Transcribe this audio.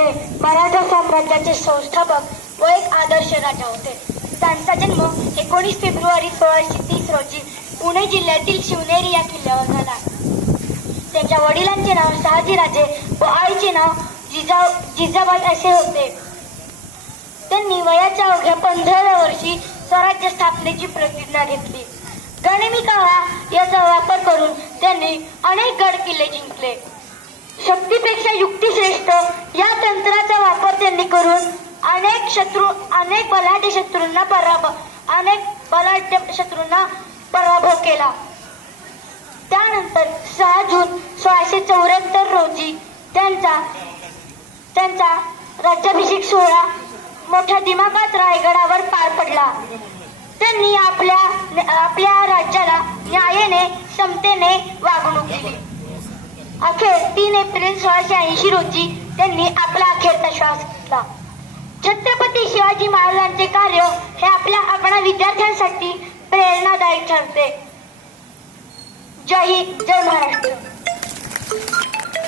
हे मराठा साम्राज्याचे संस्थापक व एक आदर्श राजा होते. त्यांचा जन्म एकोणीस फेब्रुवारी सोळाशे तीस रोजी पुणे जिल्ह्यातील शिवनेरी या किल्ल्यावर झाला. त्यांच्या वडिलांचे नाव शहाजीराजे व आईचे नाव जिजा जिजाबाई असे होते. त्यांनी वयाच्या अवघ्या पंधराव्या वर्षी स्वराज्य स्थापनेची प्रतिज्ञा घेतली. गणिमी काळा याचा वापर करून त्यांनी अनेक गड किल्ले जिंकले. शक्तीपेक्षा युक्ती श्रेष्ठ या तंत्राचा वापर त्यांनी करून अनेक शत्रू अनेक बलाढ्य शत्रूंना पराभव अनेक बलाढ्य शत्रूंना पराभव केला. त्यानंतर सहा जून सोळाशे चौऱ्याहत्तर रोजी त्यांचा त्यांचा राज्याभिषेक सोहळा मोठ्या दिमागात रायगडावर पार पडला. त्यांनी आपल्या आपल्या राज्याला न्यायेने समतेने वागणूक दिली. अखेर तीन एप्रिल सोळाशे ऐंशी रोजी त्यांनी आपला अखेरचा श्वास घेतला. छत्रपती शिवाजी महाराजांचे कार्य हे आपल्या आपणा विद्यार्थ्यांसाठी प्रेरणादायी ठरते. जय हिंद जय महाराष्ट्र.